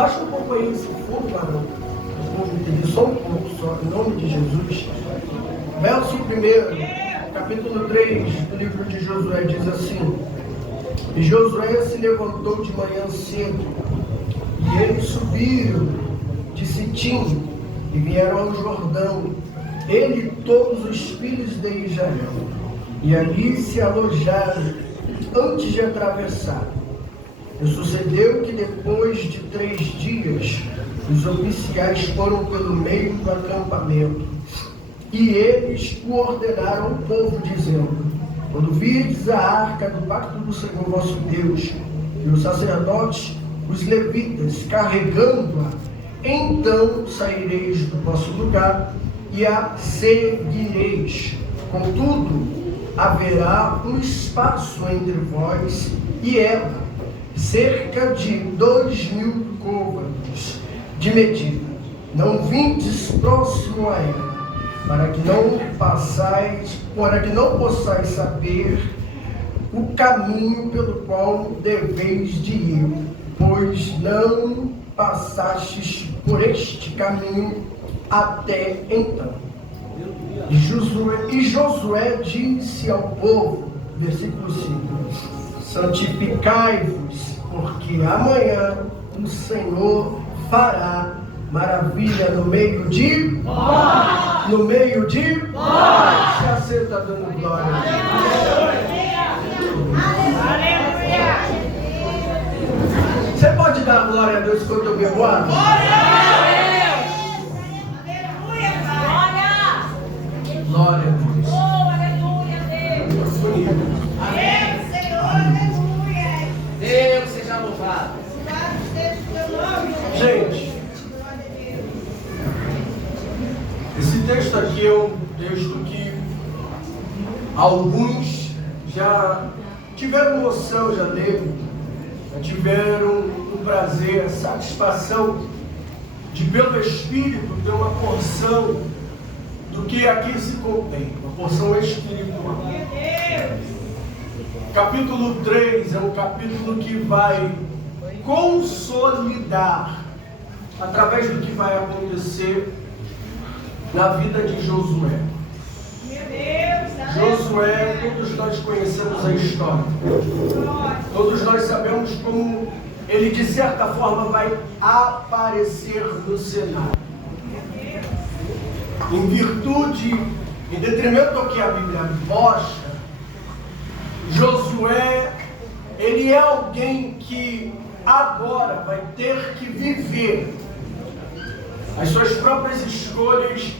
Abaixa um pouco aí esse fundo, varão. Vamos entender só um pouco, só, em nome de Jesus. Verso 1, capítulo 3 do livro de Josué, diz assim: E Josué se levantou de manhã cedo, e eles subiram de Sitim, e vieram ao Jordão, ele e todos os filhos de Israel, e ali se alojaram antes de atravessar. E sucedeu que depois de 3 dias, os oficiais foram pelo meio do acampamento, e eles o ordenaram ao povo, dizendo: Quando virdes a arca do pacto do Senhor vosso Deus, e os sacerdotes, os levitas, carregando-a, então saireis do vosso lugar e a seguireis. Contudo, haverá um espaço entre vós e ela, cerca de 2.000 côvados de medida. Não vindes próximo a ela, para que não possais saber o caminho pelo qual deveis de ir, pois não passastes por este caminho até então. E Josué disse ao povo, versículo 5: Santificai-vos, porque amanhã o Senhor fará maravilha no meio de vós. No meio de vós. Já você está dando glória a Deus. Você pode dar glória a Deus quando eu bebo água? Glória a Deus! Glória a Deus! Oh, aleluia, Deus! Amém, Senhor, aleluia! Deus seja louvado! Gente, esse texto aqui é um texto que alguns já tiveram noção, já tiveram o prazer, a satisfação de, pelo Espírito, ter uma porção do que aqui se contém, uma porção espiritual. Capítulo 3 é um capítulo que vai consolidar, através do que vai acontecer na vida de Josué. Josué, todos nós conhecemos a história. Todos nós sabemos como ele, de certa forma, vai aparecer no cenário. Em virtude, em detrimento ao que a Bíblia mostra, Josué, ele é alguém que agora vai ter que viver as suas próprias escolhas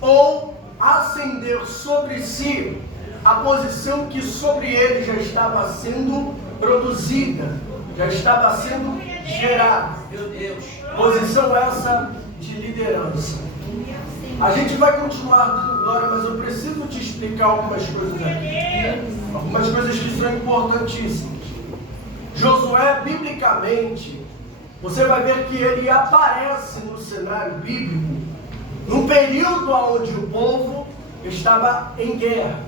ou acender sobre si a posição que sobre ele já estava sendo produzida, já estava sendo gerada. Meu Deus! Posição essa de liderança. A gente vai continuar dando glória, mas eu preciso te explicar algumas coisas aqui. Algumas coisas que são importantíssimas. Josué, biblicamente, você vai ver que ele aparece no cenário bíblico num período onde o povo estava em guerra,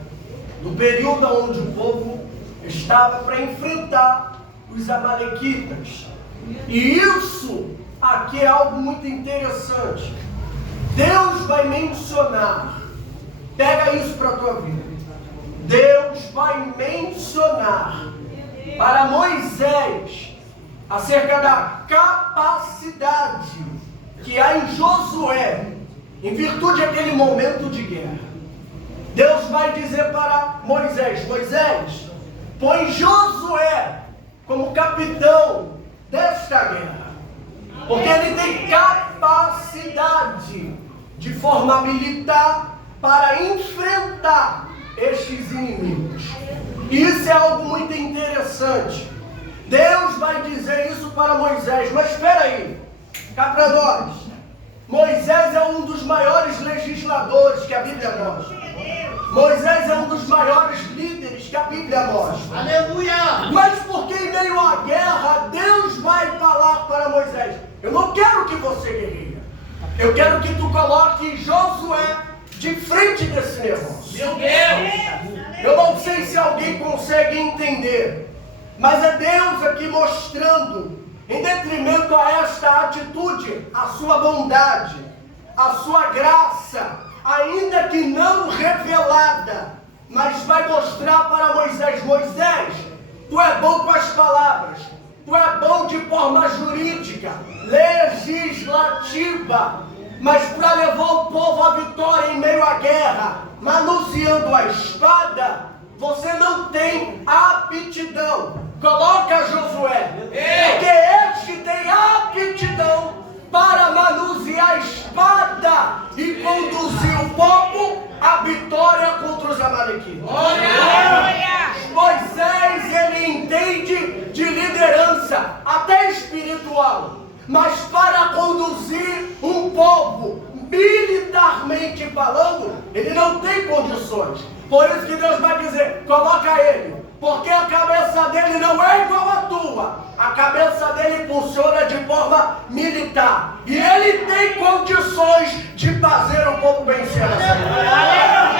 no período onde o povo estava para enfrentar os amalequitas. E isso aqui é algo muito interessante. Deus vai mencionar, pega isso para a tua vida, Deus vai mencionar para Moisés acerca da capacidade que há em Josué, em virtude daquele momento de guerra. Deus vai dizer para Moisés: Moisés, põe Josué como capitão desta guerra, porque ele tem capacidade de forma militar para enfrentar estes inimigos. E isso é algo muito interessante. Deus vai dizer isso para Moisés, mas espera aí, cá para nós. Moisés é um dos maiores legisladores que a Bíblia mostra. Moisés é um dos maiores líderes que a Bíblia mostra. Aleluia! Mas porque em meio à guerra, Deus vai falar para Moisés: eu não quero que você guerreie. Eu quero que tu coloque Josué de frente desse negócio. Meu Deus! Eu não sei se alguém consegue entender, mas é Deus aqui mostrando em detrimento a esta atitude, a sua bondade, a sua graça, ainda que não revelada, mas vai mostrar para Moisés: Moisés, tu é bom com as palavras, tu é bom de forma jurídica, legislativa, mas para levar o povo à vitória em meio à guerra, manuseando a espada, você não tem aptidão. Coloca Josué, porque este tem aptidão para manusear a espada e conduzir o povo à vitória contra os amalequitas. Moisés, ele entende de liderança, até espiritual, mas para conduzir um povo, militarmente falando, ele não tem condições. Por isso que Deus vai dizer: coloca ele, porque a cabeça dele não é igual à tua. A cabeça dele funciona de forma militar. E ele tem condições de fazer o povo vencer essa guerra.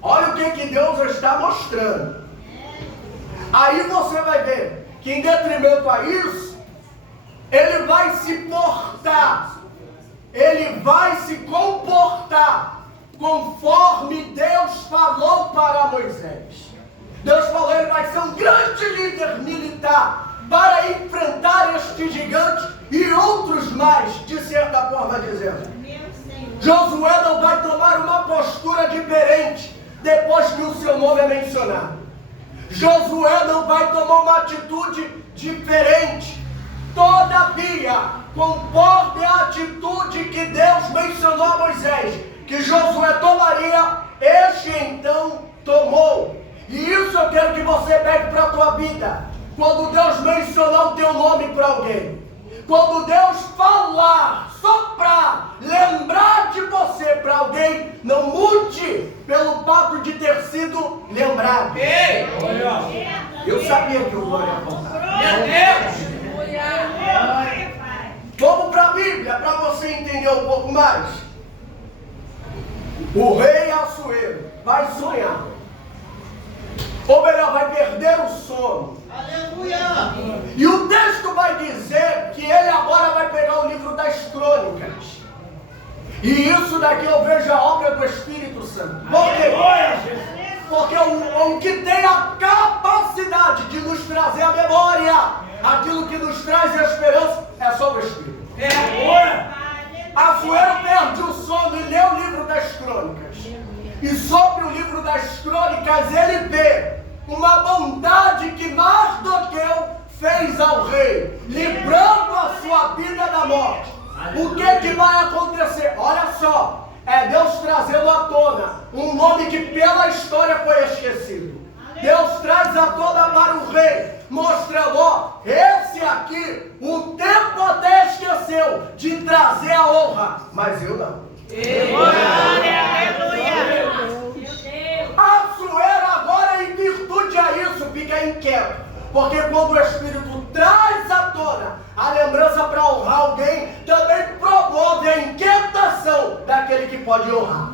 Olha o que Deus está mostrando. Aí você vai ver que, em detrimento a isso, ele vai se portar, ele vai se comportar conforme Deus falou para Moisés. Deus falou: ele vai ser um grande líder militar para enfrentar este gigante e outros mais, de certa forma dizendo. Josué não vai tomar uma postura diferente depois que o seu nome é mencionado. Josué não vai tomar uma atitude diferente. Todavia, conforme a atitude que Deus mencionou a Moisés, que Josué tomaria, este então tomou. E isso eu quero que você pegue para a tua vida. Quando Deus mencionar o teu nome para alguém, quando Deus falar, soprar, lembrar de você para alguém, não mude pelo fato de ter sido lembrado. Eu sabia que o glória ia voltar. Vamos para a Bíblia para você entender um pouco mais. O rei Assuero vai sonhar, ou melhor, vai perder o sono. Aleluia! E o texto vai dizer que ele agora vai pegar o livro das crônicas. E isso daqui eu vejo a obra do Espírito Santo. Por quê? Porque o que tem a capacidade de nos trazer a memória, aquilo que nos traz a esperança, é só o Espírito. Assuero perde o sono e lê o livro das crônicas. E sobre o livro das crônicas ele vê uma bondade que Mardoqueu fez ao rei, livrando a sua vida da morte. O que vai acontecer? Olha só, é Deus trazendo à tona um nome que pela história foi esquecido. Deus traz à tona para o rei, mostrando: ó, esse aqui, o tempo até esqueceu de trazer a honra, mas eu não. Assuero agora, em virtude a isso, fica inquieto, porque quando o Espírito traz à tona a lembrança para honrar alguém, também promove a inquietação daquele que pode honrar.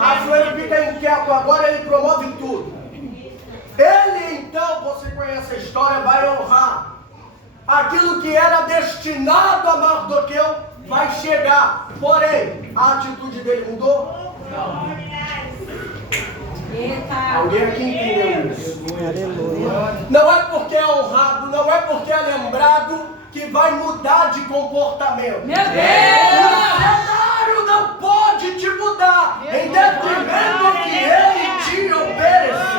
Assuero fica inquieto, agora ele promove tudo. Ele então, você conhece a história, vai honrar aquilo que era destinado a Mardoqueu, vai chegar. Porém, a atitude dele mudou? Não. Alguém aqui entendeu isso? Não é porque é honrado, não é porque é lembrado que vai mudar de comportamento. Meu Deus! O cenário não pode te mudar em detrimento ao que ele te ofereceu.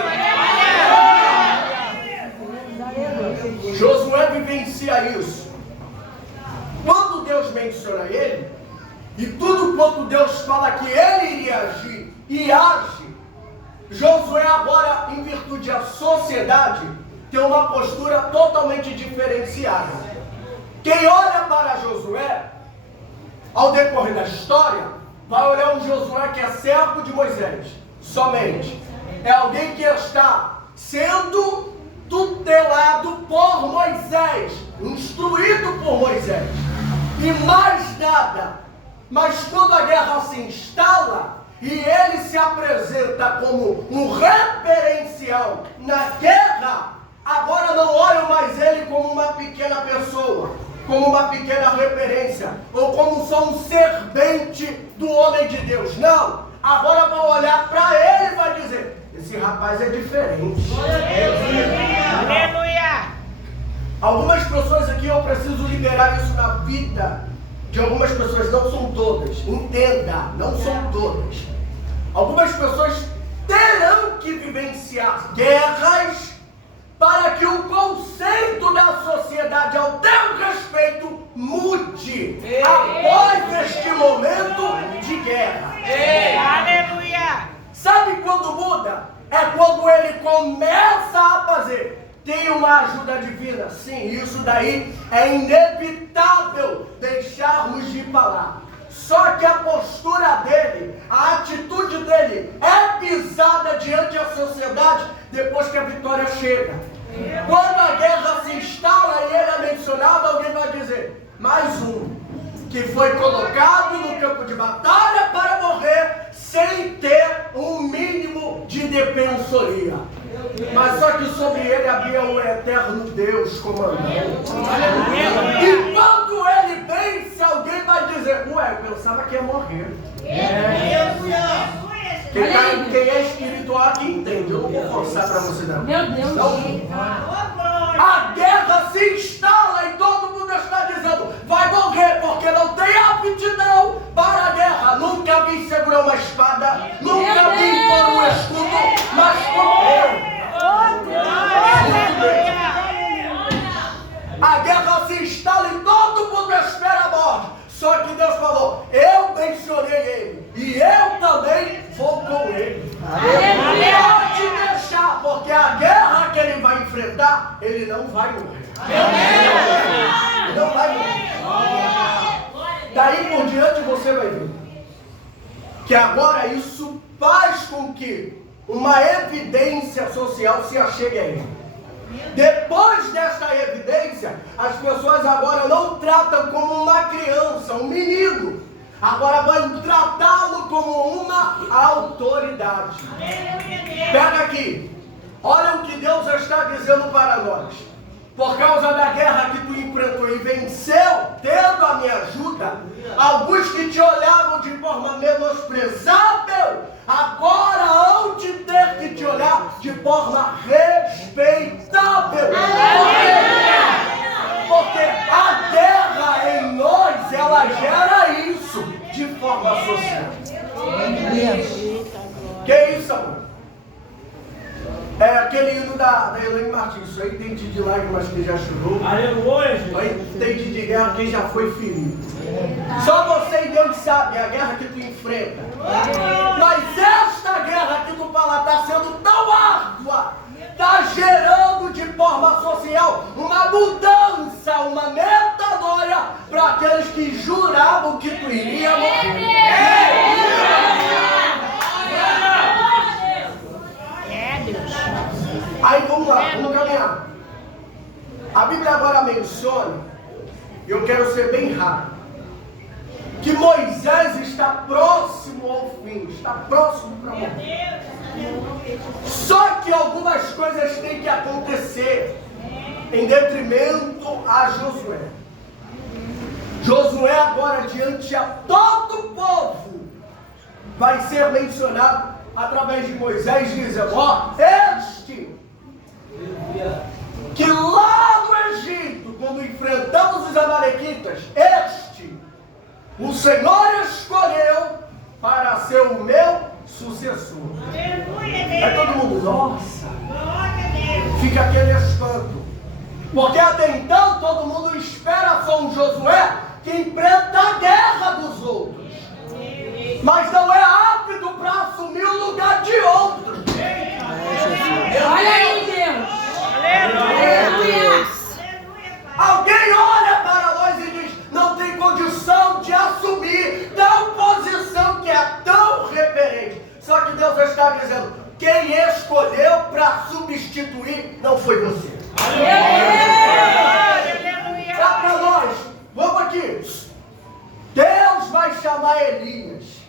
Josué vivencia isso. Quando Deus menciona ele, e tudo quanto Deus fala que ele iria agir e age, Josué agora, em virtude da sociedade, tem uma postura totalmente diferenciada. Quem olha para Josué, ao decorrer da história, vai olhar um Josué que é servo de Moisés, somente. É alguém que está sendo tutelado por Moisés, instruído por Moisés, e mais nada. Mas quando a guerra se instala e ele se apresenta como um referencial na guerra, agora não olham mais ele como uma pequena pessoa, como uma pequena referência, ou como só um servente do homem de Deus. Não, agora vão olhar para ele e vão dizer: esse rapaz é diferente. Aleluia! Algumas pessoas aqui, eu preciso liberar isso na vida de algumas pessoas, não são todas, entenda, não são todas. Algumas pessoas terão que vivenciar guerras para que o conceito da sociedade ao teu respeito mude após este momento de guerra. Aleluia! Sabe quando muda? É quando ele começa a fazer. Tem uma ajuda divina, sim, isso daí é inevitável deixarmos de falar. Só que a postura dele, a atitude dele é pisada diante da sociedade depois que a vitória chega. Quando a guerra se instala e ele é mencionado, alguém vai dizer: mais um que foi colocado no campo de batalha para morrer sem ter um mínimo de defensoria. Mas só que sobre ele havia o eterno Deus comandando. E quando ele vence, alguém vai dizer: ué, eu pensava que ia morrer. Quem é espiritual aqui entende. Eu não vou forçar para você não. Meu Deus. A guerra se instala e todo mundo está dizendo: vai morrer, porque não tem aptidão para a guerra. Nunca vi segurar uma espada, nunca vi pôr um escudo, mas morreu. A guerra se instala e todo mundo espera a morte. Só que Deus falou: eu mencionei ele e eu também vou com ele. Pode deixar, porque a guerra que ele vai enfrentar, ele não vai morrer. Ele não vai morrer. Daí por diante você vai ver que agora isso faz com que uma evidência social se achegue a ele. Depois desta evidência, as pessoas agora não tratam como uma criança, um menino. Agora vão tratá-lo como uma autoridade. Pega aqui. Olha o que Deus está dizendo para nós. Por causa da guerra que tu enfrentou e venceu, tendo a minha ajuda, alguns que te olhavam de forma menosprezável, agora hão de ter que te olhar de forma respeitável. Porque a guerra em nós, ela gera isso de forma social. Que isso, amor? É aquele hino da Elaine Martins. Isso aí tem de lágrimas quem já chorou. Aleluia, Isso aí tem de guerra quem já foi ferido. Só você e Deus sabe a guerra que tu enfrenta. Mas esta guerra que tu fala está sendo tão árdua, está gerando de forma social uma mudança, uma metanoia para aqueles que juravam que tu iria morrer. Aí vamos lá, vamos caminhar. A Bíblia agora menciona, e eu quero ser bem rápido, que Moisés está próximo ao fim, está próximo para morrer. Só que algumas coisas têm que acontecer em detrimento a Josué. Josué agora diante a todo o povo vai ser mencionado através de Moisés, dizendo: ó, este que lá no Egito, quando enfrentamos os amalequitas, este o Senhor escolheu para ser o meu sucessor. É todo mundo: nossa, fica aquele espanto, porque até então todo mundo espera só um Josué que enfrenta a guerra dos outros, mas não é apto para assumir o lugar de outros. Olha aí, Deus. Aleluia. Alguém olha para nós e diz: não tem condição de assumir tal posição que é tão referente. Só que Deus está dizendo: quem escolheu para substituir não foi você. Dá para nós. Vamos aqui. Deus vai chamar Elias.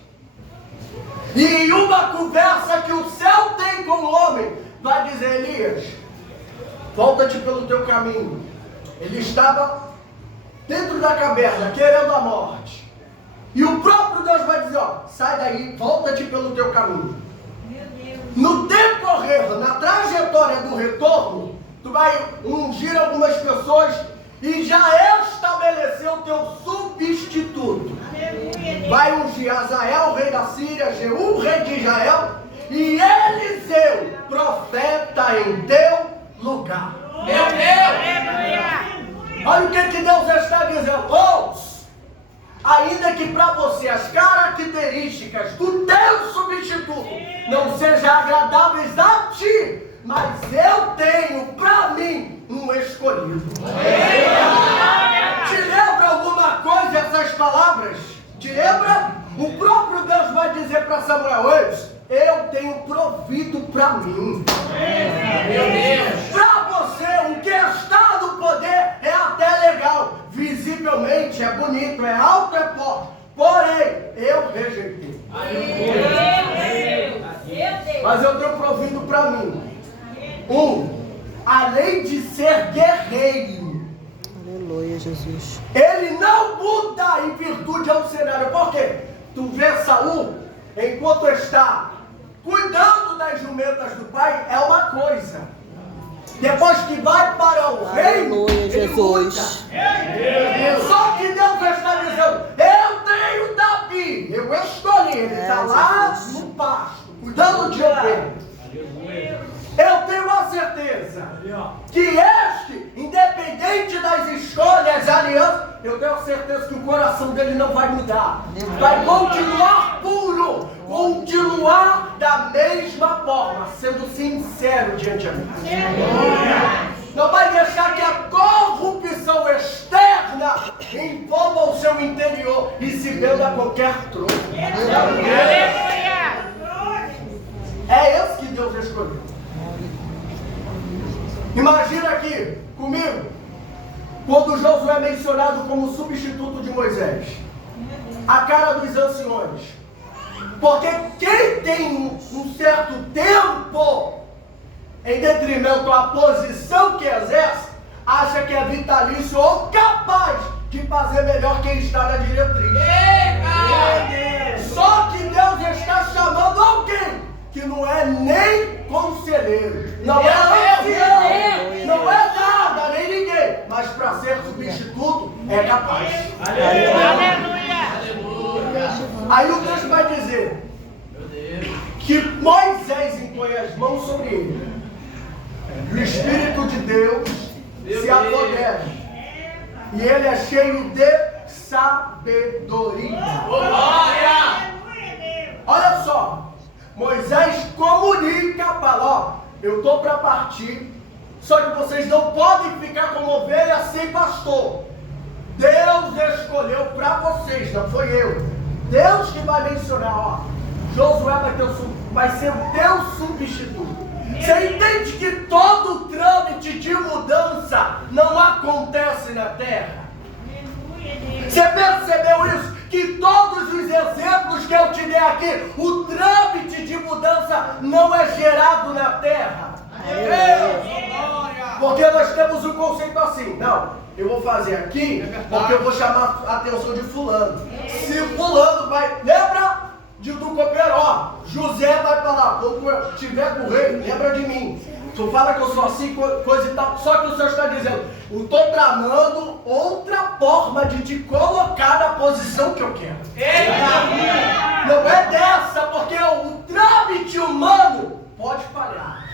E em uma conversa que o céu tem com o homem, vai dizer: Elias, volta-te pelo teu caminho. Ele estava dentro da caverna, querendo a morte. E o próprio Deus vai dizer, ó, sai daí, volta-te pelo teu caminho. No decorrer, na trajetória do retorno, tu vai ungir algumas pessoas e já estabeleceu o teu substituto. Vai ungir Azael, rei da Síria, Jeú, rei de Israel, e Eliseu, profeta em teu lugar. Meu Deus! Olha o que Deus está dizendo. Ouça, ainda que para você as características do teu substituto não sejam agradáveis a ti, mas eu tenho para mim um escolhido. Te lembra alguma coisa essas palavras? Te lembra? O próprio Deus vai dizer para Samuel hoje, eu tenho provido para mim. Meu Deus! Para você, o que está no poder é até legal. Visivelmente é bonito, é alto, é forte. Porém, eu rejeitei. Mas eu tenho provido para mim. Além de ser guerreiro, Aleluia, Jesus. ele não muda em virtude ao cenário. Por quê? Tu vê Saul, enquanto está cuidando das jumentas do pai, é uma coisa. Depois que vai para o reino, Aleluia, ele Jesus. muda. Só que Deus está dizendo, eu tenho Davi, eu escolhi, ele está lá no pasto, cuidando de ovelhas. Eu tenho a certeza que este, independente das escolhas, alianças, eu tenho a certeza que o coração dele não vai mudar. Vai continuar puro, continuar da mesma forma, sendo sincero diante de mim. Não vai deixar que a corrupção externa envolva o seu interior e se venda a qualquer troco. É esse que Deus escolheu. Imagina aqui comigo, quando Josué é mencionado como substituto de Moisés, a cara dos anciões. Porque quem tem um certo tempo em detrimento à posição que exerce, acha que é vitalício ou capaz de fazer melhor quem está na diretriz. Só que Deus está chamando alguém que não é nem conselheiro, não é ancião, não é nada, nem ninguém, mas para ser substituto é capaz. Aleluia! Aí o texto vai dizer que Moisés impõe as mãos sobre ele, e o Espírito de Deus se apodera, e ele é cheio de sabedoria. Olha só. Moisés comunica, fala, ó, eu estou para partir, só que vocês não podem ficar como ovelha sem pastor. Deus escolheu para vocês, não foi eu. Deus que vai mencionar, ó, Josué vai ser o teu substituto. Você entende que todo trâmite de mudança não acontece na terra? Você percebeu isso? Que todos os exemplos que eu te dei aqui, o trâmite de mudança não é gerado na terra. Porque nós temos um conceito assim, não, eu vou fazer aqui porque eu vou chamar a atenção de fulano. Se fulano vai, lembra do copeiro, ó, José vai falar, quando eu estiver com o rei, lembra de mim. Tu fala que eu sou assim, coisa e tal, só que o Senhor está dizendo, eu estou tramando outra forma de te colocar na posição que eu quero. Não é dessa, porque o trâmite humano pode falhar.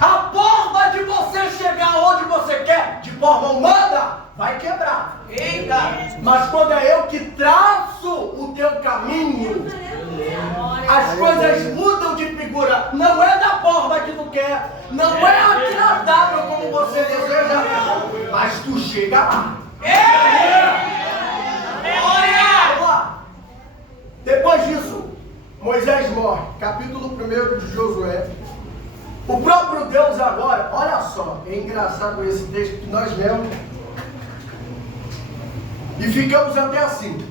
A forma de você chegar onde você quer, de forma humana, vai quebrar. Mas quando é eu que traço o teu caminho, as coisas mudam de figura. Não é da forma que tu quer, não é agradável como você deseja, mas tu chega lá. Vamos lá. Depois disso, Moisés morre. Capítulo 1 de Josué. O próprio Deus agora, olha só, é engraçado esse texto que nós lemos. E ficamos até assim.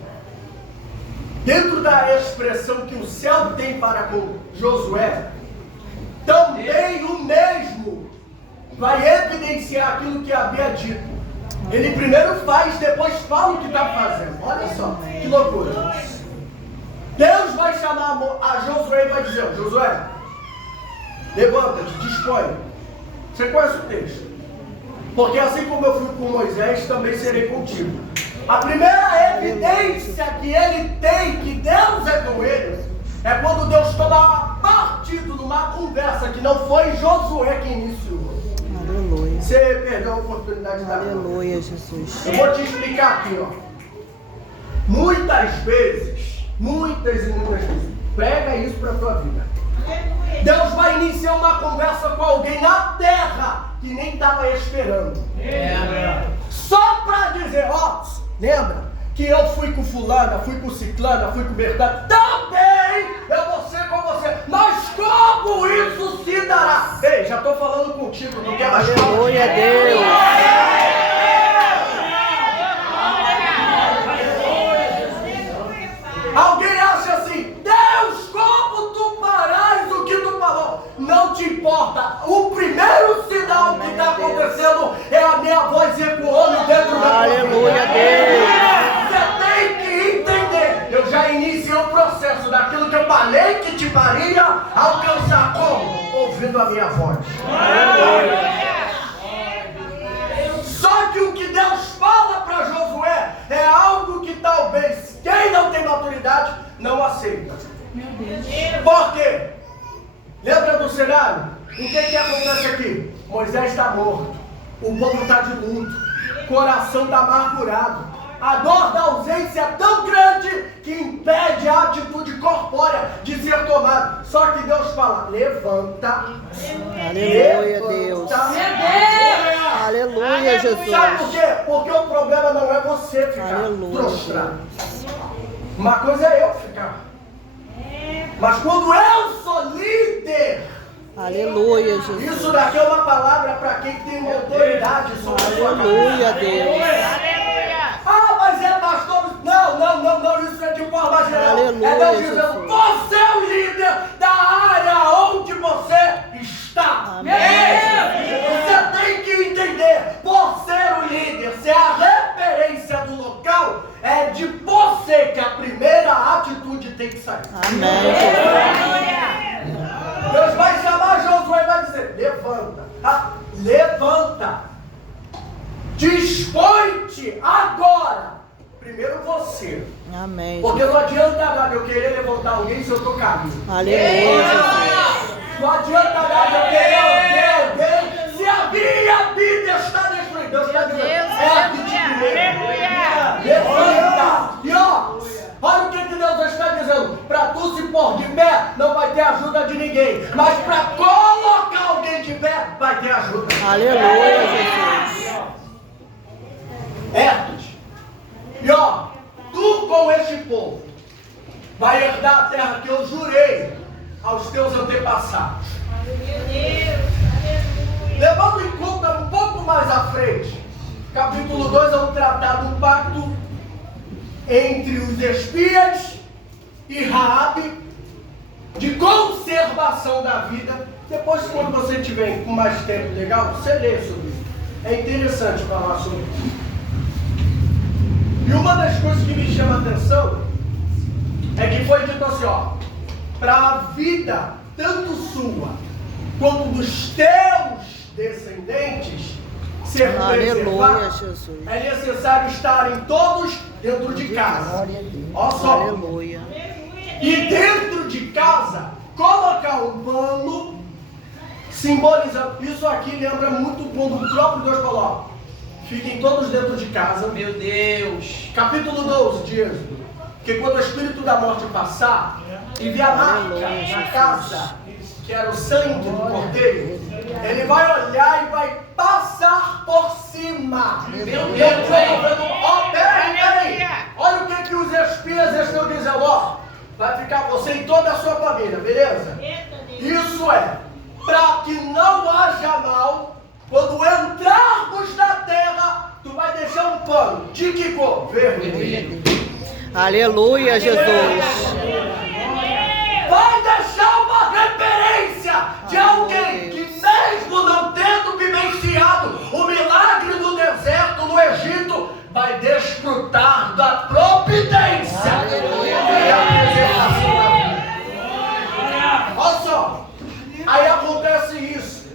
Dentro da expressão que o céu tem para com Josué, também o mesmo vai evidenciar aquilo que havia dito. Ele primeiro faz, depois fala o que está fazendo. Olha só, que loucura. Deus vai chamar a Josué e vai dizer: Josué, levanta-te, dispõe. Você conhece o texto? Porque assim como eu fui com Moisés, também serei contigo. A primeira evidência que ele tem que Deus é com ele é quando Deus toma partido numa conversa que não foi Josué que iniciou. Aleluia. Você perdeu a oportunidade da vida. Aleluia, Jesus. Eu vou te explicar aqui, ó. Muitas e muitas vezes, prega isso para a tua vida. Deus vai iniciar uma conversa com alguém na terra que nem estava esperando. Só para dizer: ó, lembra que eu fui com fulana, fui com ciclana, fui com Bertana, também eu vou ser com você. Mas como isso se dará? Ei, já estou falando contigo, não quer mais falar? Aleluia a Deus. Alguém acha assim: Deus, como tu farás o que tu falou? Não te importa. O primeiro sinal que está acontecendo é a minha voz ecoando dentro da tua vida. Aleluia a Deus. Você tem que entender. Eu já iniciei o processo daquilo que eu falei que te faria alcançar. Como? Ouvindo a minha voz. Só que o que Deus fala para Josué é algo que talvez quem não tem maturidade não aceita. Por quê? Lembra do cenário? O que acontece aqui? Moisés está morto, o povo está de luto, o coração está amargurado. A dor da ausência é tão grande que impede a atitude corpórea de ser tomada. Só que Deus fala: levanta. Aleluia, Deus. Aleluia, Jesus. Sabe por quê? Porque o problema não é você ficar Aleluia, prostrado. Uma coisa é eu ficar. Mas quando eu sou líder, aleluia, Jesus. isso daqui é uma palavra para quem tem uma autoridade sobre a sua Aleluia, cabeça. Deus. Ah, mas é pastor. Não, isso é de forma geral. Aleluia, É Deus dizendo: Jesus. você é o líder da área onde você está. Amém. Você tem que entender, por ser o líder, ser a referência do local, é de você que a primeira atitude tem que sair. Amém, Jesus. Deus vai chamar Josué e vai dizer: levanta, levanta. Dispõe-te agora. Primeiro você. Amém. Porque não adianta nada eu querer levantar alguém se eu estou caído. Aleluia, Jesus. Não adianta nada eu querer alguém se a minha vida está destruída. Deus está dizendo: ergue-te primeiro. Levanta. E ó, olha o que Deus está dizendo: para tu se pôr de pé não vai ter ajuda de ninguém, mas para colocar alguém de pé vai ter ajuda. Aleluia, Jesus. Ergue-te. E ó, tu com este povo vai herdar a terra que eu jurei aos teus antepassados. Levando em conta um pouco mais à frente, capítulo 2 é um tratado, um pacto entre os espias e Raabe de conservação da vida. Depois, quando você tiver com mais tempo legal, você lê sobre isso. É interessante falar sobre isso. E uma das coisas que me chama a atenção é que foi dito assim, ó: para a vida, tanto sua quanto dos teus descendentes, ser preservada, é necessário estarem todos dentro de casa. Olha só. Aleluia. E dentro de casa, colocar um pano, simboliza. Isso aqui lembra muito quando o próprio Deus falou: ó, fiquem todos dentro de casa. Meu Deus. Capítulo 12 de Êxodo. Que quando o espírito da morte passar e ver a marca na casa, que era o sangue do cordeiro, ele vai olhar e vai passar por cima. Meu E Deus. ele vai falando: ó, peraí. Olha o que os espias estão dizendo, ó. Vai ficar você e toda a sua família, beleza? Isso é para que não haja mal. Quando entrarmos na terra, tu vai deixar um pano. De que cor? Vermelho. Aleluia, Jesus. Vai deixar uma referência de alguém que, mesmo não tendo vivência da providência e a preservação da vida. Olha só, aí acontece isso.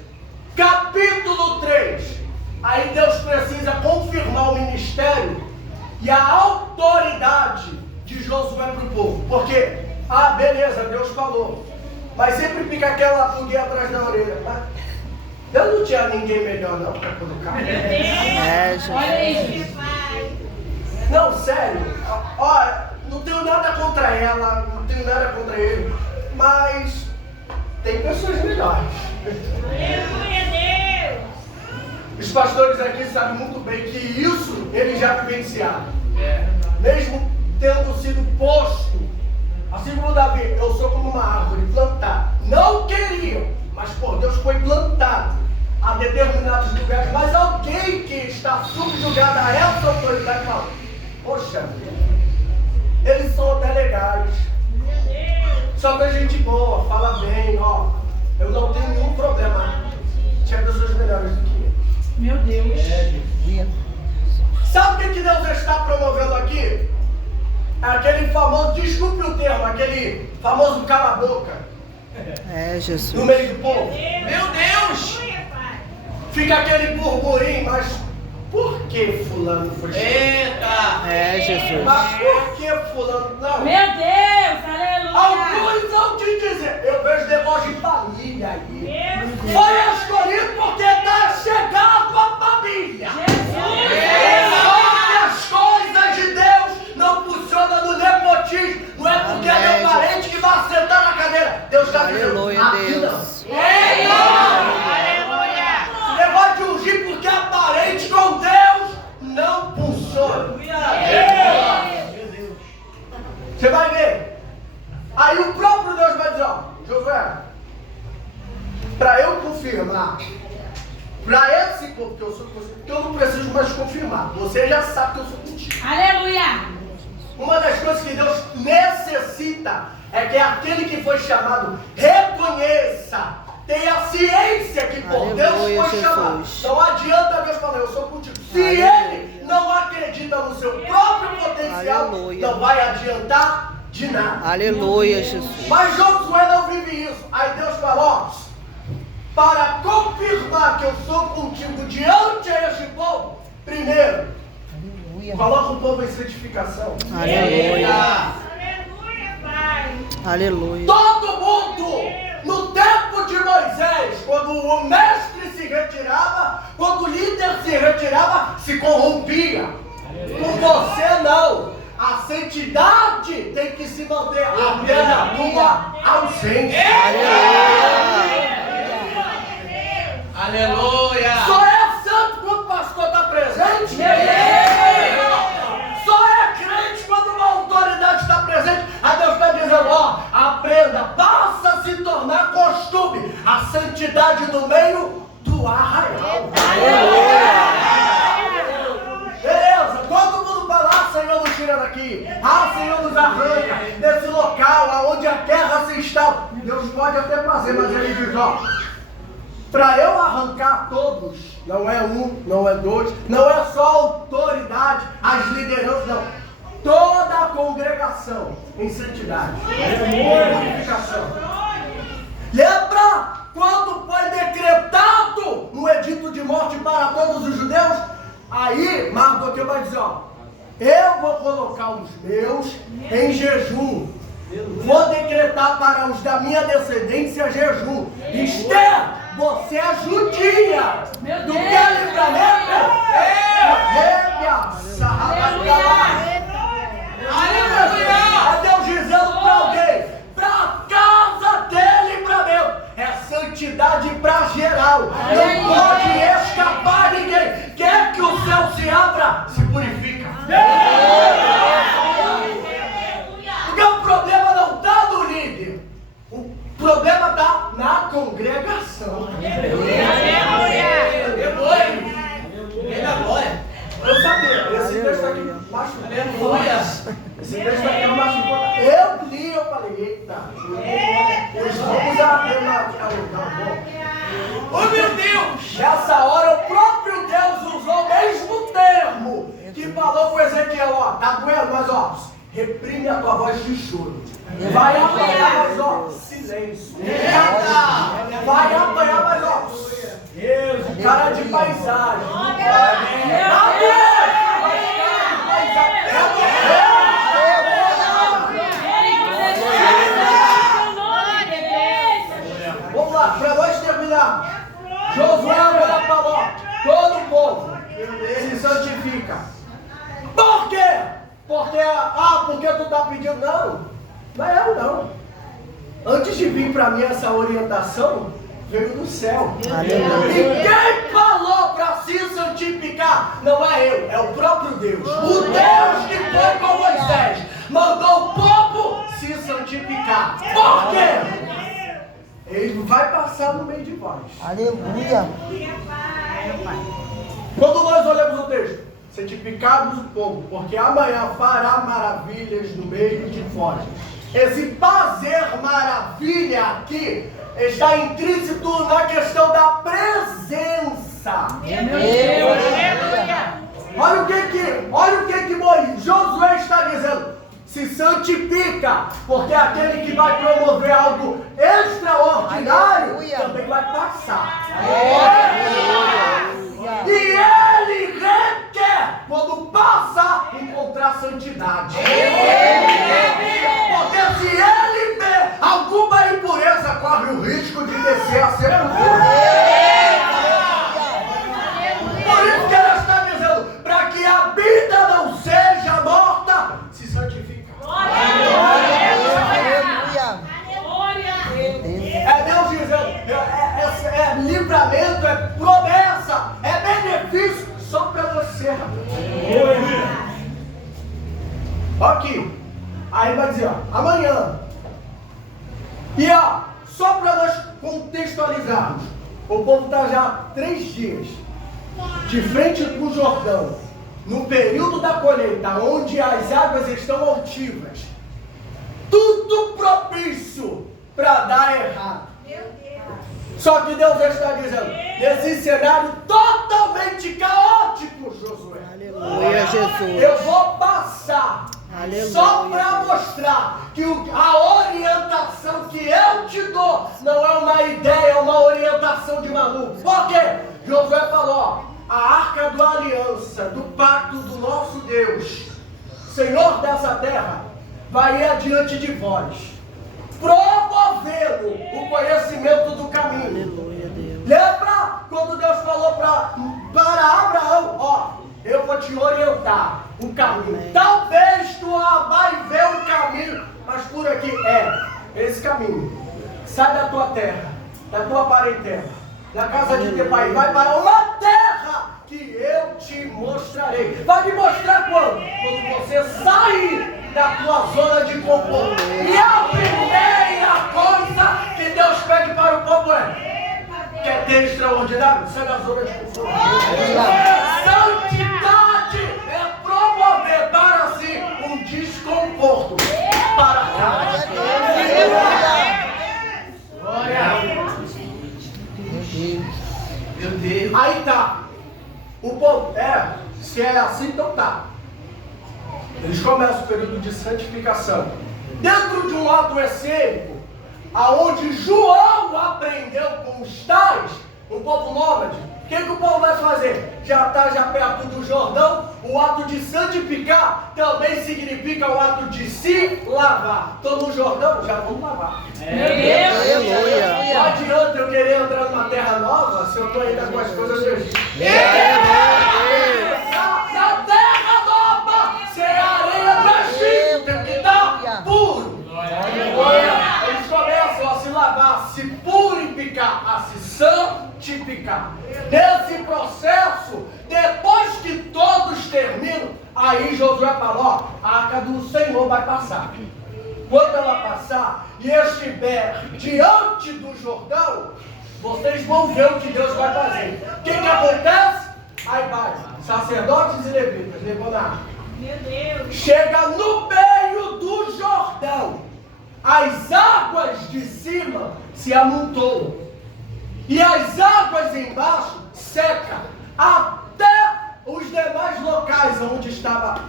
Capítulo 3. Aí Deus precisa confirmar o ministério e a autoridade de Josué para o povo. Porque, beleza, Deus falou. Mas sempre fica aquela pulguinha atrás da orelha. Eu não tinha ninguém melhor não para colocar. Jesus. Não, sério. Olha, não tenho nada contra ela, não tenho nada contra ele. Mas tem pessoas melhores. Os pastores aqui sabem muito bem que isso eles já vivenciaram. Mesmo tendo sido posto, assim como Davi, eu sou como uma árvore plantada. Não queriam, mas por Deus foi plantado a determinados lugares. Mas alguém que está subjugado a essa autoridade fala: poxa, eles são até legais. Só que a gente boa, fala bem, ó. Eu não tenho nenhum problema. Tinha pessoas melhores do que eu. Meu Deus. Sabe o que Deus está promovendo aqui? Aquele famoso, desculpe o termo, aquele famoso cala-boca. Jesus. No meio do povo. Meu Deus. Fica aquele burburinho, mas por que fulano foi chamado? Eita. Jesus. Mas por que fulano não? Meu Deus, aleluia. Alguns vão te dizer, eu vejo negócio de família aí. Foi escolhido porque está chegado a família. Só que as coisas de Deus não funcionam no nepotismo. Não é porque é meu parente que vai sentar na cadeira. Deus está dizendo, Aleluia, aqui Deus. não. Esse negócio de ungir porque é parente com Deus não funciona. Você vai ver. Aí o próprio Deus vai dizer, ó, Josué, para eu confirmar, para esse povo que eu sou contigo, que eu não preciso mais confirmar, você já sabe que eu sou contigo. Aleluia. Uma das coisas que Deus necessita é que aquele que foi chamado reconheça, tenha ciência que por Deus Aleluia, foi chamado. Jesus. Não adianta Deus falar, eu sou contigo. Se Aleluia. ele não acredita no seu próprio potencial, Aleluia. não vai adiantar de nada. Aleluia, Jesus. Mas Josué não vive isso. Aí Deus fala, ó, para confirmar que eu sou contigo diante deste povo, primeiro, coloca o povo em santificação. Aleluia. Pai. Aleluia. Todo mundo, no tempo de Moisés, quando o mestre se retirava, quando o líder se retirava, se corrompia. Com você não. A santidade tem que se manter até na tua ausência. Aleluia. Só é santo quando o pastor está presente. Só é crente quando uma autoridade está presente. Aí Deus está dizendo, ó, aprenda, passa a se tornar costume a santidade no meio do arraial. Beleza, todo mundo fala, Senhor nos tira daqui, Senhor nos arranca desse local aonde a terra se instala. Deus pode até fazer, mas ele diz, ó, para eu arrancar todos, não é um, não é dois, não é só a autoridade, as lideranças, não. Toda a congregação em santidade, em purificação. Lembra quando foi decretado no edito de morte para todos os judeus? Aí Mardoqueu vai dizer, ó, eu vou colocar os meus em jejum. Vou decretar para os da minha descendência jejum. Esther, você é judia. Do que é livramento? É Deus dizendo para alguém, para casa ter livramento. É santidade para geral. Não pode escapar ninguém. Quer que o céu se abra, se purifica. Porque o problema não está no líder. O problema está na congregação. Eu sabia, esse texto aqui machucou. Esse texto aqui é mais importante. Eu li, eu falei, eita. Eles vamos arrematar. Oh, meu Deus. Nessa hora o próprio Deus usou o mesmo termo que falou com Ezequiel, ó. tá doendo, mas ó, reprime a tua voz de choro. Vai apanhar, mas ó, silêncio. Vai apanhar, mas ó, cara de paisagem. Vamos lá, para nós terminar. Josué agora falou, todo o povo se santifica. Por quê? Porque tu tá pedindo? Não é eu não. Antes de vir para mim essa orientação, veio do céu. E quem falou para se santificar? Não é eu, é o próprio Deus. O Deus que foi com Moisés mandou o povo se santificar. Por quê? Ele vai passar no meio de vós. Aleluia. Quando nós olhamos o texto, santificados o povo, porque amanhã fará maravilhas no meio de vós. Esse fazer maravilha aqui está intrínseco na questão da presença. Olha o que Josué está dizendo. Se santifica, porque aquele que vai promover algo extraordinário também vai passar. E ele requer, quando passa, encontrar santidade. Porque se ele vê alguma impureza, corre o risco de descer a sepultura. Por isso que ele está dizendo, para que a vida não seja morta, se santifica. É Deus dizendo, é livramento, é promessa, é benefício só para você. Aqui, aí vai dizer, ó, amanhã. E ó, só para nós contextualizarmos, o povo está já 3 dias de frente para o Jordão, no período da colheita, onde as águas estão altivas, tudo propício para dar errado. Só que Deus está dizendo, nesse cenário totalmente caótico, Josué, Aleluia, Jesus. eu vou passar. Aleluia. Só para mostrar que a orientação que eu te dou não é uma ideia, é uma orientação de maluco. Por quê? Josué falou, ó, a arca da aliança, do pacto do nosso Deus, Senhor dessa terra, vai ir adiante de vós, promovendo o conhecimento do caminho. Aleluia, Deus. Lembra quando Deus falou para Abraão, ó, eu vou te orientar o caminho. Amém. Talvez tu vai ver o caminho, mas por aqui esse caminho. Sai da tua terra, da tua parentela, da casa de teu pai, vai para uma terra que eu te mostrarei. Vai me mostrar quando? Quando você sair da tua zona de conforto. E a primeira coisa que Deus pede para o povo quer ter extraordinário? Sai da zona de conforto. Santidade é promover para si um desconforto para cá. Meu Deus. Aí tá. O povo, se é assim, então tá. Eles começam o período de santificação. Dentro de um ato excêntrico, aonde João aprendeu com os tais, um povo nômade, o que o povo vai fazer? Já está perto do Jordão, o ato de santificar também significa o ato de se lavar. Estou no Jordão, já vamos lavar. Aleluia. Não adianta eu querer entrar numa terra nova se eu estou ainda com as coisas do Egito. Na terra nova, sem areia do Egito, tem que estar puro. Eles começam a se lavar, a se purificar, a se santificar. Nesse processo, depois que todos terminam, aí Josué falou, ó, a arca do Senhor vai passar. Quando ela passar e estiver diante do Jordão, vocês vão ver o que Deus vai fazer. O que acontece? Aí vai, sacerdotes e levitas, levou na arca. Meu Deus. Chega no meio do Jordão, as águas de cima se amontoam e as águas embaixo secam até os demais locais onde estava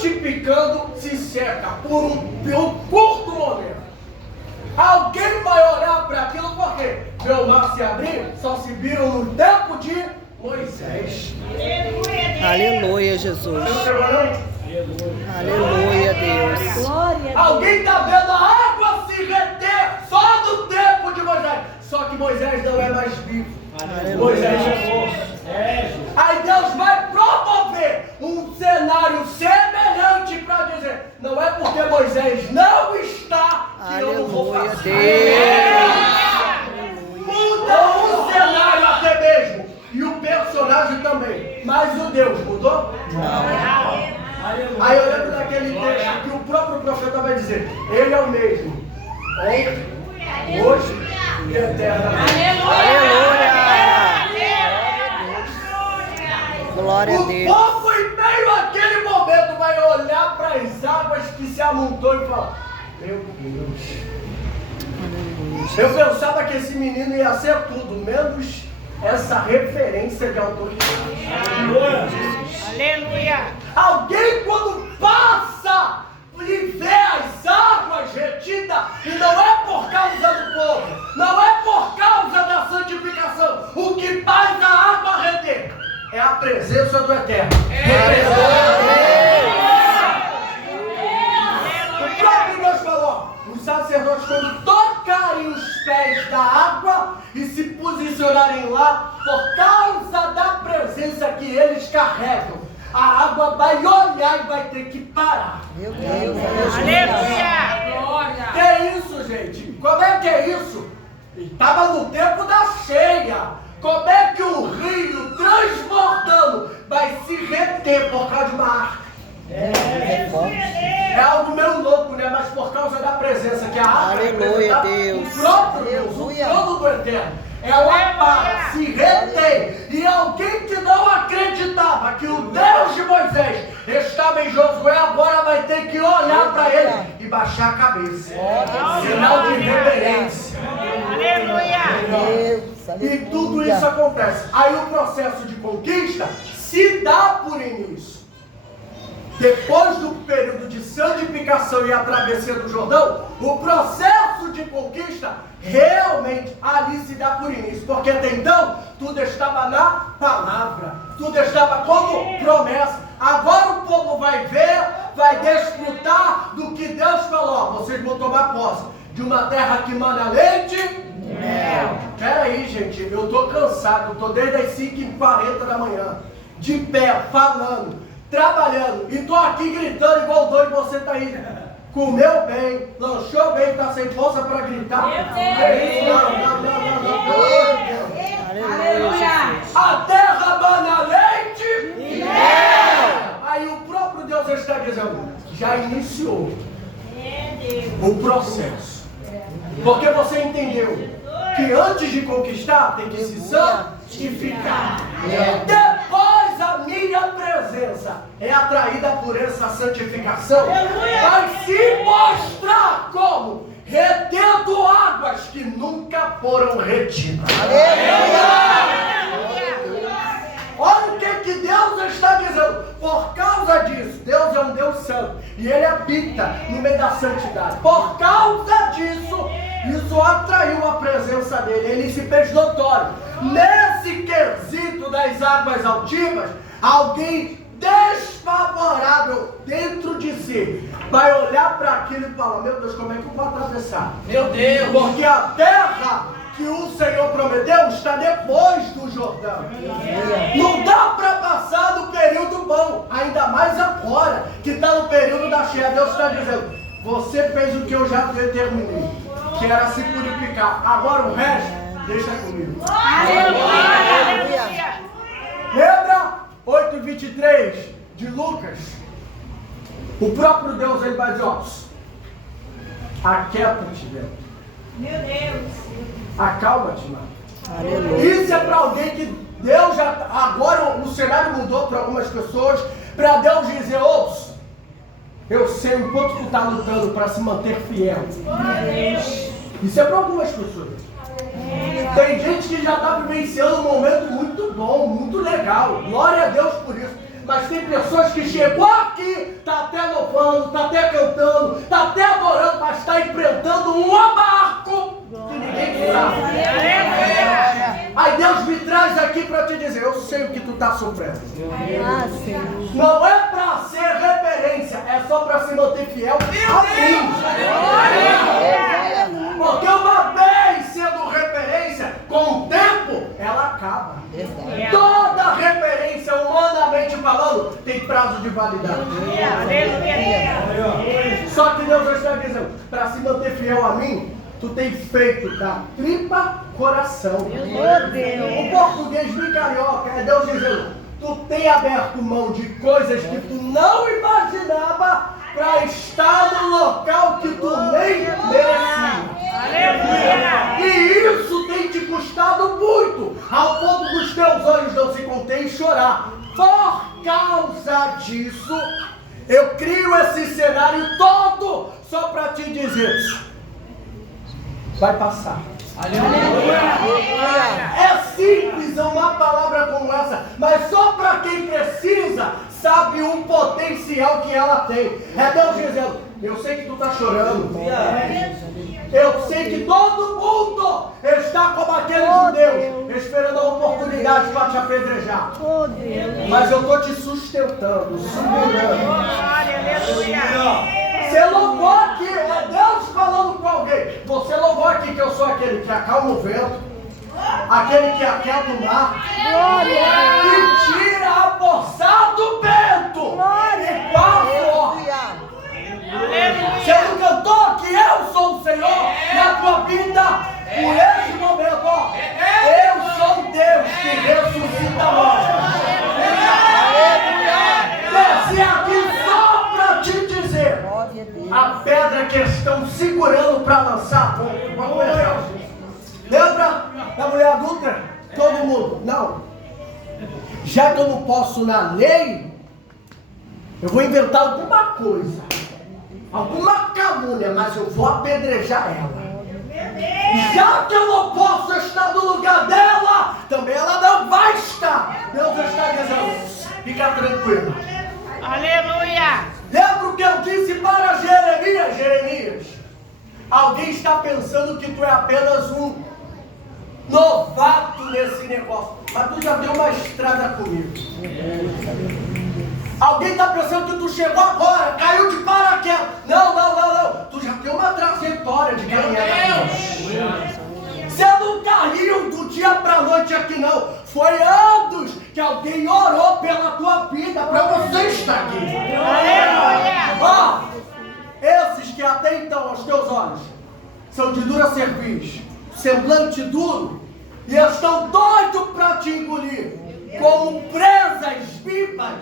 frutificando se seca por um curto momento. Alguém vai olhar para aquilo porque vê o mar se abrir, só se viram no tempo de Moisés. Aleluia, Jesus. Você não chegou não? Aleluia, Deus. Alguém está vendo a água se reter só no tempo de Moisés. Só que Moisés não é mais vivo. Moisés já foi. Aí Deus vai promover um cenário semelhante para dizer: não é porque Moisés não está que eu não vou Aleluia, fazer. Deus. Muda o cenário até mesmo. E o personagem também. Mas o Deus mudou? Não. Aí eu lembro daquele texto que o próprio profeta vai dizer: Ele é o mesmo. Ontem, hoje e eternamente. Aleluia. Glória a O Deus. povo em meio àquele momento vai olhar para as águas que se amontou e falar: meu Deus. Eu pensava que esse menino ia ser tudo, menos essa referência de autoridade. Aleluia. Alguém quando passa e vê as águas retidas, e não é por causa do povo, não é por causa da santificação, o que faz a água reter é a presença do Eterno. O próprio Deus falou: os sacerdotes, quando tocarem os pés da água e se posicionarem lá, por causa da presença que eles carregam, a água vai olhar e vai ter que parar. Meu Deus. Aleluia. Glória. Que é isso, gente? Como é que é isso? Estava no tempo da cheia. Como é que um rio transbordando vai se reter por causa de uma arca? É algo meio louco, né? Mas por causa da presença que a arca Aleluia, representava Deus. o próprio Deus, o Aleluia. trono do Eterno. Ela para, se retém. E alguém que não acreditava que o Deus de Moisés estava em Josué, agora vai ter que olhar para ele e baixar a cabeça. Sinal de reverência. Aleluia. E tudo isso acontece. Aí o processo de conquista se dá por início. Depois do período de santificação e a travessia do Jordão, o processo de conquista realmente ali se dá por início. Porque até então, tudo estava na palavra, tudo estava como promessa. Agora o povo vai ver, vai desfrutar do que Deus falou. Vocês vão tomar posse de uma terra que mana leite. Peraí, gente, eu tô cansado, tô desde as 5h40 da manhã, de pé, falando, trabalhando, e tô aqui gritando igual doido. Você tá aí, comeu bem, lanchou bem, tá sem força para gritar. Não. Aleluia. A terra mana leite e mel. Aí o próprio Deus está dizendo: já iniciou o processo. Porque você entendeu que antes de conquistar tem que se santificar. Depois a minha presença é atraída por essa santificação. Vai se mostrar como retendo águas que nunca foram retidas. Olha o que Deus está dizendo. Por causa disso, Deus é um Deus santo e Ele habita no meio da santidade. Por causa disso, isso atraiu a presença dele. Ele se fez notório. Nesse quesito das águas altivas, alguém desfavorável dentro de si vai olhar para aquilo e falar: meu Deus, como é que eu vou atravessar? Meu Deus. Porque a terra que o Senhor prometeu está depois do Jordão. Não dá para passar do período bom, ainda mais agora que está no período da cheia. Deus está dizendo: você fez o que eu já determinei, que era se purificar. Agora o resto, deixa comigo. Aleluia. Lembra 8:23 de Lucas? O próprio Deus ele vai dizer: ó, aquieta-te, vento. Meu Deus. Acalma-te, mano. Aleluia. Isso é para alguém que Deus já. Agora o cenário mudou para algumas pessoas. Para Deus dizer: ouça, eu sei o quanto tu está lutando para se manter fiel. Isso é para algumas pessoas. Tem gente que já está vivenciando um momento muito bom, muito legal. Glória a Deus por isso. Mas tem pessoas que chegou aqui, tá até louvando, tá até cantando, tá até adorando, mas está enfrentando um abarco que ninguém sabe. Aí Deus me traz aqui para te dizer, eu sei o que tu está sofrendo. Não é para ser referência, é só para se manter fiel a mim. Porque uma vez sendo referência, com o tempo, ela acaba. Toda referência, humanamente falando, tem prazo de validade. Só que Deus está dizendo, para se manter fiel a mim, tu tem feito da tripa coração. O português bem carioca é Deus dizendo, tu tem aberto mão de coisas que tu não imaginava para estar no local que tu nem merecia. E isso tem te custado muito, ao ponto dos teus olhos não se conter e chorar. Por causa disso, eu crio esse cenário todo só para te dizer, vai passar. É simples uma palavra como essa, mas só para quem precisa sabe o potencial que ela tem. É Deus dizendo, eu sei que tu está chorando. Eu sei que todo mundo está como aqueles judeus, esperando a oportunidade para te apedrejar. Mas eu estou te sustentando, segurando. Você louvou aqui, é Deus falando com alguém. Você louvou aqui que eu sou aquele que acalma o vento, aquele que aquieta o mar, que tira a força do vento. E qual você não cantou que eu sou o Senhor na tua vida? Por esse momento, ó, eu sou Deus que ressuscita a morte. Desce aqui só para te dizer, a pedra que estão segurando para lançar fogo. Lembra da mulher adulta? Todo mundo, não. Já que eu não posso na lei, eu vou inventar alguma coisa, alguma calúnia, mas eu vou apedrejar ela. Já que eu não posso estar no lugar dela, também ela não vai estar. Deus está dizendo, fica tranquilo. Aleluia! Lembra o que eu disse para Jeremias? Jeremias, alguém está pensando que tu é apenas um novato nesse negócio, mas tu já deu uma estrada comigo. Alguém está pensando que tu chegou agora, caiu de paraquedas. Não. Tu já tem uma trajetória de caminhada. Você não caiu do dia para a noite aqui, não. Foi anos que alguém orou pela tua vida para você estar aqui. Ó, esses que até então, aos teus olhos, são de dura cerviz, semblante duro, e estão doidos para te engolir, como presas vivas,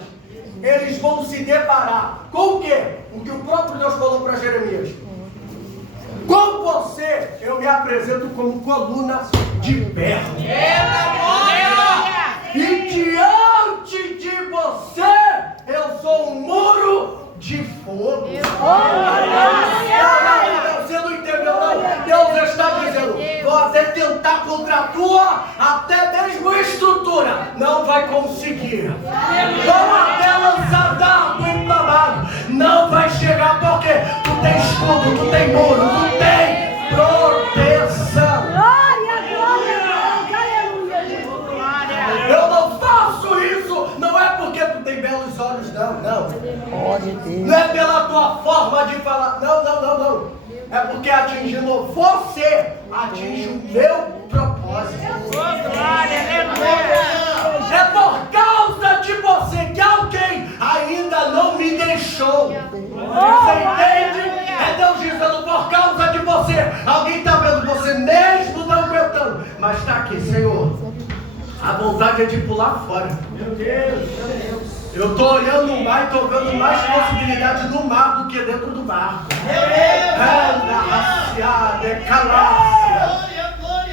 eles vão se deparar com o quê? O que o próprio Deus falou para Jeremias. Com você, eu me apresento como coluna de ferro. E diante de você, eu sou um muro de fogo. Não, você não entendeu, não? Deus está dizendo, vou até tentar contra a tua, até mesmo estrutura, não vai conseguir. Vou até lançar dardo inflamado, não vai chegar, porque tu tem escudo, tu tem muro, tu tem proteção. Eu não faço isso, não é porque tu tem belos olhos, não. Não é pela tua forma de falar, não. É porque atingindo você, atinge o meu propósito. É por causa de você que alguém ainda não me deixou. Você entende? É Deus dizendo, por causa de você, alguém está vendo você mesmo não aguentando, mas está aqui, Senhor. A vontade é de pular fora. Meu Deus. Eu estou olhando o mar e estou vendo mais possibilidade no mar do que dentro do barco.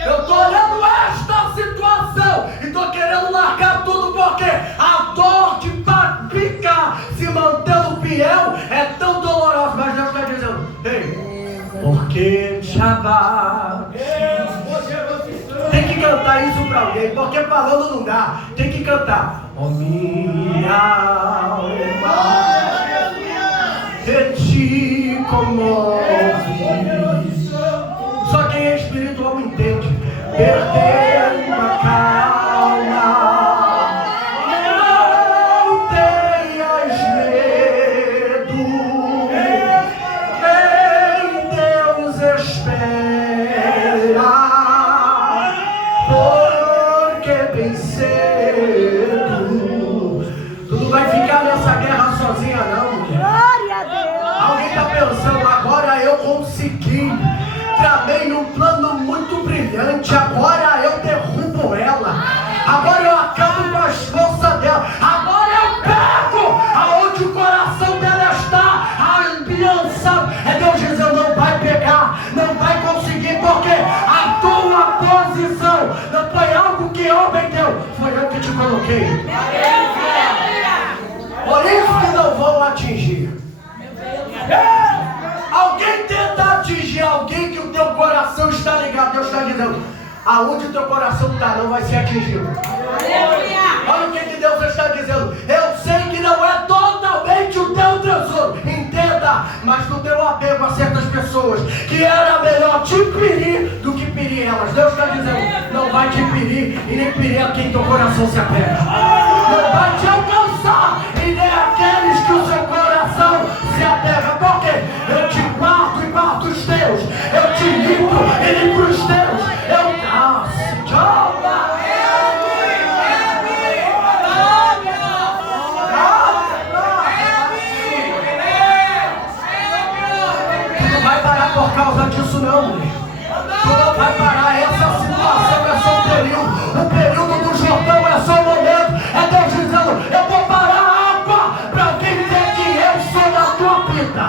Eu estou olhando esta situação e estou querendo largar tudo, porque a dor de ficar se mantendo fiel é tão dolorosa. Mas Deus está dizendo, ei, porque Shabbat tem que cantar isso para alguém, porque falando não dá. Tem que cantar. Ó minha alma, de ti comove. Só quem é espiritual entende. Perdendo a calma, não tenhas medo, em Deus espera, porque bem cedo tu não vai ficar nessa guerra sozinha não. Glória a Deus. Alguém está pensando, agora eu consegui, tramei um plano muito brilhante, agora eu derrubo ela, agora eu acabo com as forças dela, agora eu pego aonde o coração dela está, aliança. É Deus dizendo, não vai pegar, não vai conseguir, porque a tua posição não foi algo que homem deu, foi eu que te coloquei. Por isso que não vão atingir. Alguém tenta atingir alguém que o teu coração está ligado. Deus está dizendo, aonde o teu coração está não vai ser atingido. Olha o que Deus está dizendo. Eu sei que não é totalmente o teu tesouro, entenda, mas do teu apego a certas pessoas, que era melhor te ferir do que ferir elas. Deus está dizendo, não vai te ferir e nem ferir a quem teu coração se apega. Não vai te alcançar e nem aqueles que o seu coração se apega. Porque eu te guardo e guardo os teus, eu te limpo e limpo os teus. Eu por causa disso não, mulher. Tu não vai parar, essa situação é só um período. O período do Jordão é só um momento. É Deus dizendo, eu vou parar a água para alguém ver que eu sou da tua vida.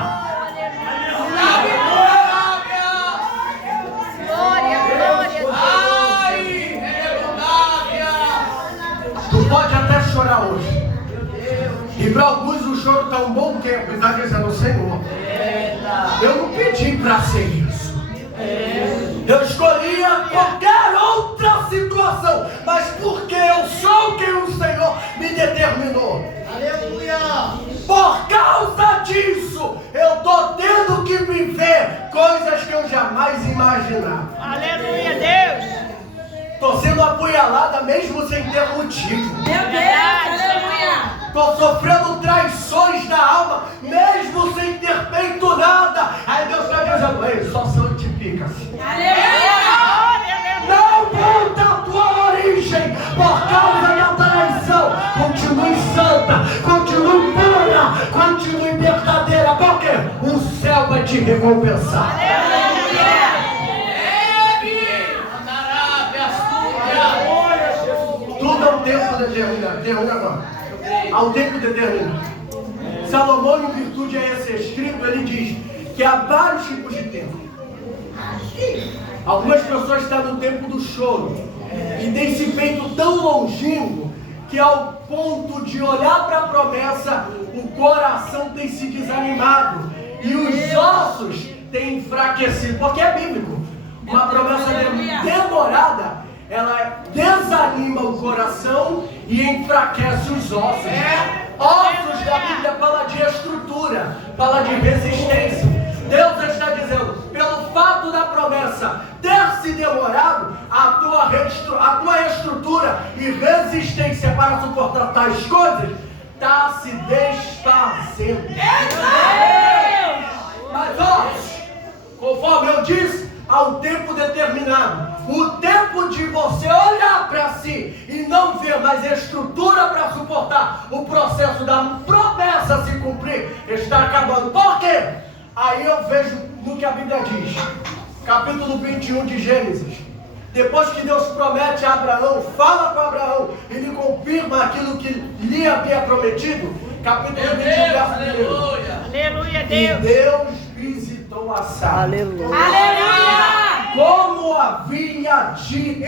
Tu pode até chorar hoje. E para alguns o choro está um bom tempo. E está dizendo, Senhor, eu não pedi para ser isso. Eu escolhia qualquer outra situação, mas porque eu sou quem o Senhor me determinou. Aleluia! Por causa disso, eu estou tendo que viver coisas que eu jamais imaginava. Aleluia, Deus! Estou sendo apunhalada mesmo sem ter motivo. Meu Deus, aleluia! Estou sofrendo traições da alma, mesmo sem ter feito nada. Aí Deus está dizendo, ei, só santifica-se. Não volta a tua origem por causa da traição. Continue santa, continue pura, continue verdadeira, porque o céu vai te recompensar. Tudo é um tempo determinado. Termina agora. Há um tempo determinado. Salomão, em virtude a esse escrito, ele diz que há vários tipos de tempo. Algumas pessoas estão no tempo do choro e têm se feito tão longínquo que ao ponto de olhar para a promessa, o coração tem se desanimado e os ossos têm enfraquecido, porque é bíblico. Uma promessa demorada, ela desanima o coração e enfraquece os ossos. Ossos da Bíblia fala de estrutura, fala de resistência. Deus está dizendo, pelo fato da promessa ter se demorado, a tua estrutura e resistência para suportar tais coisas está se desfazendo. Mas ó, conforme eu disse, há um tempo determinado. O tempo de você olhar para si e não ver mais estrutura para suportar o processo da promessa se cumprir está acabando. Por quê? Aí eu vejo no que a Bíblia diz, capítulo 21 de Gênesis. Depois que Deus promete a Abraão, fala com Abraão, ele confirma aquilo que lhe havia prometido. Capítulo 21, verso 1. Aleluia, E Deus! Deus visitou a Sara. Aleluia. Aleluia! Como havia dito.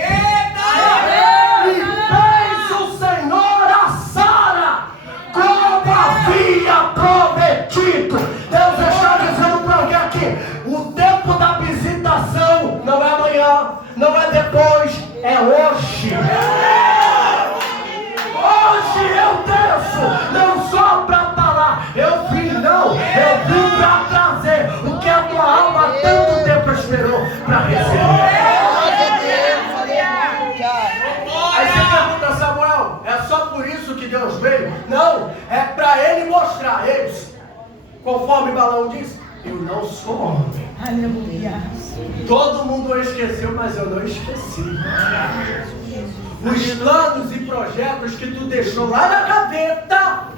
E fez o Senhor a Sara como havia prometido. Deus está dizendo para alguém aqui, o tempo da visitação não é amanhã, não é depois, é hoje. Aí você pergunta, Samuel, é só por isso que Deus veio? Não, é para ele mostrar a eles. Conforme Balaão disse, eu não sou homem. Aleluia. Todo mundo esqueceu, mas eu não esqueci. Os planos e projetos que tu deixou lá na gaveta,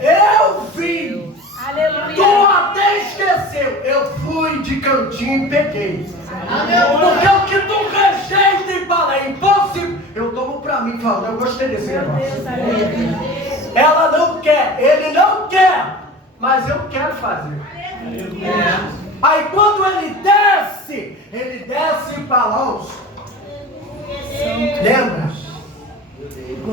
eu vi. Aleluia. Tu até esqueceu. Eu fui de cantinho e peguei. Porque o que tu rejeita e fala é impossível. Eu tomo pra mim falando, eu gostei desse negócio. Ela não quer, ele não quer, mas eu quero fazer. Aí quando ele desce em Balãos. Lembra?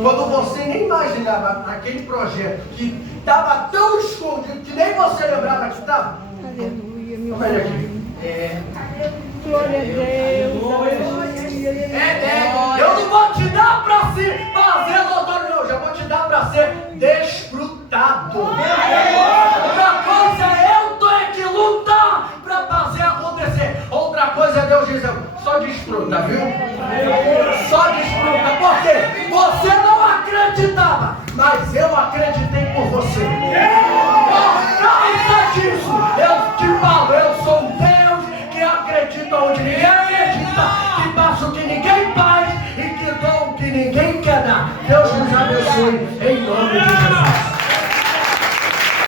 Quando você nem imaginava aquele projeto que estava tão escondido que nem você lembrava que estava. Aleluia, meu Olha Pai. aqui. Glória a Deus. Eu não vou te dar para se fazer doutor, não. Já vou te dar para ser desfrutado. Uma coisa é eu ter que lutar para fazer acontecer. Outra coisa é Deus dizendo, só desfruta, viu? Só desfruta. Por quê? Você não acreditava, mas eu acreditei por você. Por causa disso, eu te falo, eu sou um Deus que acredita onde ninguém acredita, que passa o que ninguém faz e que dá o que ninguém quer dar. Deus nos abençoe em nome de